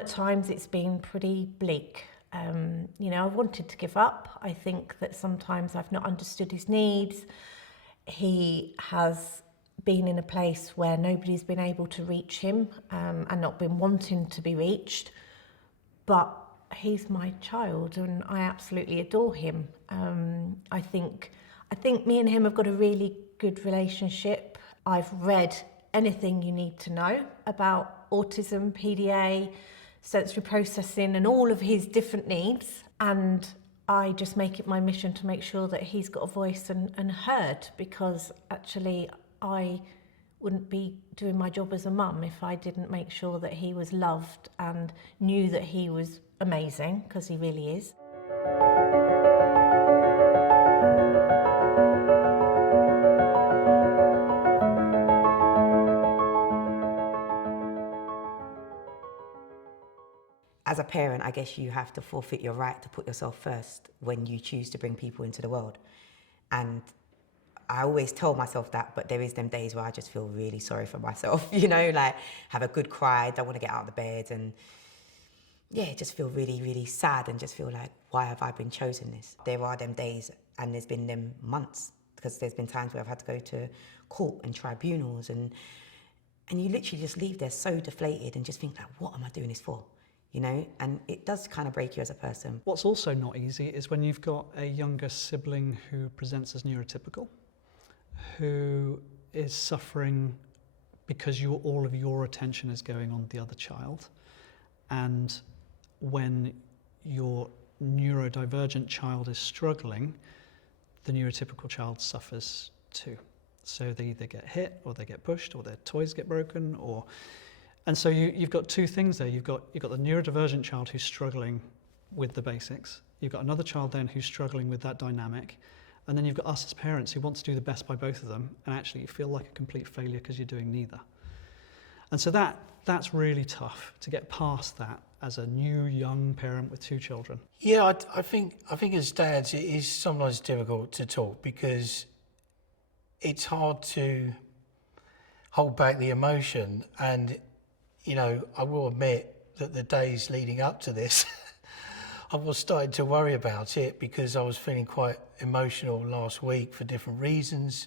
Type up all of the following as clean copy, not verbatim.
At times it's been pretty bleak. I wanted to give up. I think that sometimes I've not understood his needs. He has been in a place where nobody's been able to reach him and not been wanting to be reached. But he's my child and I absolutely adore him. I think me and him have got a really good relationship. I've read anything you need to know about autism, PDA, sensory processing and all of his different needs, and I just make it my mission to make sure that he's got a voice and heard, because actually I wouldn't be doing my job as a mum if I didn't make sure that he was loved and knew that he was amazing, because he really is. As a parent, I guess you have to forfeit your right to put yourself first when you choose to bring people into the world. And I always tell myself that, but there is them days where I just feel really sorry for myself, like have a good cry, don't want to get out of the bed, and yeah, just feel really, really sad and just feel like, why have I been chosen this? There are them days, and there's been them months, because there's been times where I've had to go to court and tribunals, and you literally just leave there so deflated and just think like, what am I doing this for? And it does kind of break you as a person. What's also not easy is when you've got a younger sibling who presents as neurotypical, who is suffering because all of your attention is going on the other child. And when your neurodivergent child is struggling, the neurotypical child suffers too. So they either get hit or they get pushed or their toys get broken and so you've got two things there. You've got the neurodivergent child who's struggling with the basics. You've got another child then who's struggling with that dynamic. And then you've got us as parents who want to do the best by both of them, and actually you feel like a complete failure because you're doing neither. And so that's really tough to get past that as a new young parent with two children. Yeah, I think as dads it is sometimes difficult to talk because it's hard to hold back the emotion, and I will admit that the days leading up to this, I was starting to worry about it because I was feeling quite emotional last week for different reasons.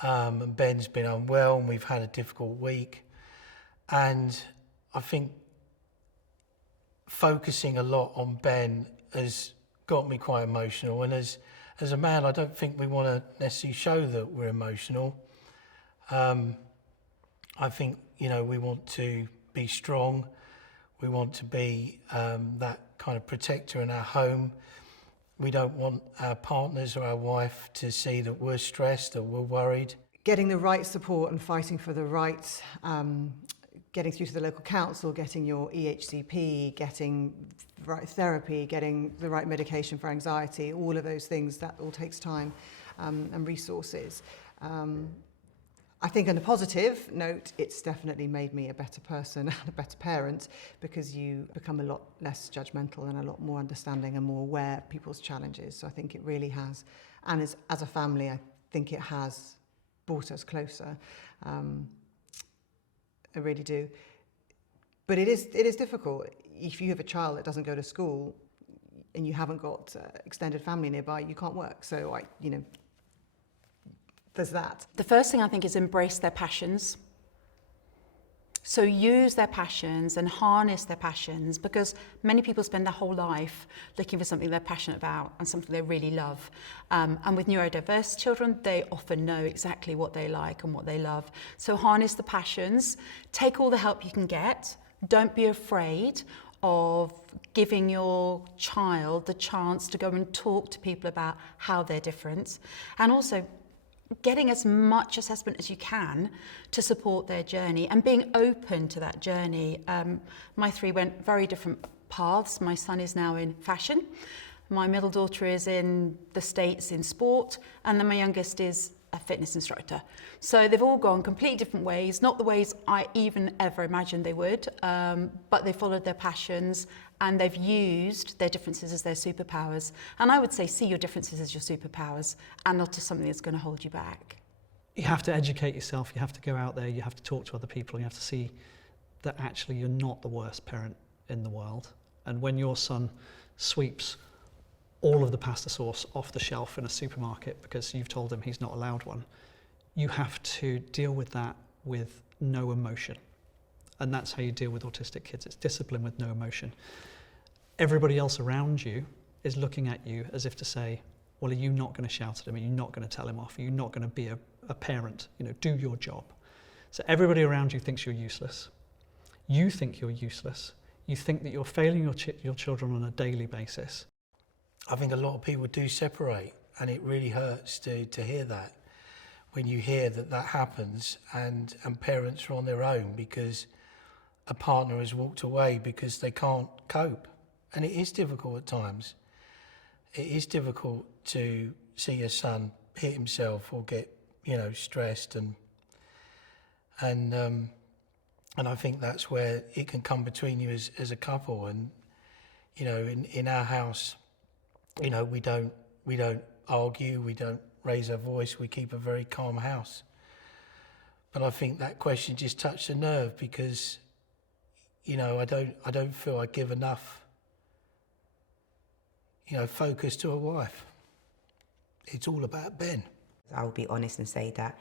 And Ben's been unwell and we've had a difficult week. And I think focusing a lot on Ben has got me quite emotional. And as a man, I don't think we want to necessarily show that we're emotional. I think, we want to be strong. We want to be that kind of protector in our home. We don't want our partners or our wife to see that we're stressed or we're worried. Getting the right support and fighting for the right, getting through to the local council, getting your EHCP, getting the right therapy, getting the right medication for anxiety, all of those things, that all takes time and resources. I think on a positive note, it's definitely made me a better person and a better parent, because you become a lot less judgmental and a lot more understanding and more aware of people's challenges. So I think it really has, and as a family, I think it has brought us closer. I really do. But it is difficult. If you have a child that doesn't go to school and you haven't got extended family nearby, you can't work. So there's that. The first thing I think is embrace their passions. So use their passions and harness their passions, because many people spend their whole life looking for something they're passionate about and something they really love. And with neurodiverse children, they often know exactly what they like and what they love. So harness the passions, take all the help you can get. Don't be afraid of giving your child the chance to go and talk to people about how they're different. And also, getting as much assessment as you can to support their journey and being open to that journey. My three went very different paths. My son is now in fashion. My middle daughter is in the States in sport. And then my youngest is a fitness instructor. So they've all gone completely different ways, not the ways I even ever imagined they would, but they followed their passions and they've used their differences as their superpowers. And I would say see your differences as your superpowers and not as something that's going to hold you back. You have to educate yourself, you have to go out there, you have to talk to other people, you have to see that actually you're not the worst parent in the world. And when your son sweeps all of the pasta sauce off the shelf in a supermarket because you've told him he's not allowed one, you have to deal with that with no emotion. And that's how you deal with autistic kids. It's discipline with no emotion. Everybody else around you is looking at you as if to say, well, are you not going to shout at him? Are you not going to tell him off? Are you not going to be a parent? You know, do your job. So everybody around you thinks you're useless. You think you're useless. You think that you're failing your children on a daily basis. I think a lot of people do separate, and it really hurts to hear that. When you hear that that happens and parents are on their own because a partner has walked away because they can't cope. And it is difficult at times. It is difficult to see your son hit himself or get, you know, stressed, and I think that's where it can come between you as a couple. And, you know, in our house, you know, we don't argue, we don't raise our voice, we keep a very calm house. But I think that question just touched a nerve because, you know, I don't feel I give enough, you know, focus to a wife. It's all about Ben. I will be honest and say that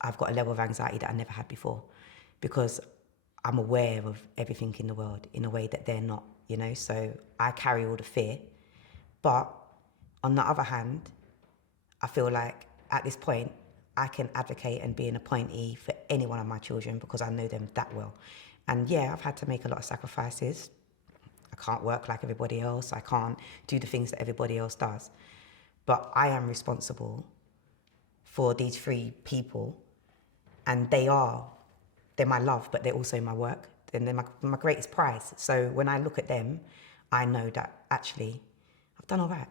I've got a level of anxiety that I never had before because I'm aware of everything in the world in a way that they're not, you know, so I carry all the fear. But on the other hand, I feel like at this point, I can advocate and be an appointee for any one of my children because I know them that well. And yeah, I've had to make a lot of sacrifices. I can't work like everybody else. I can't do the things that everybody else does. But I am responsible for these 3 people, and they're my love, but they're also my work, and they're my greatest prize. So when I look at them, I know that actually I've done all right.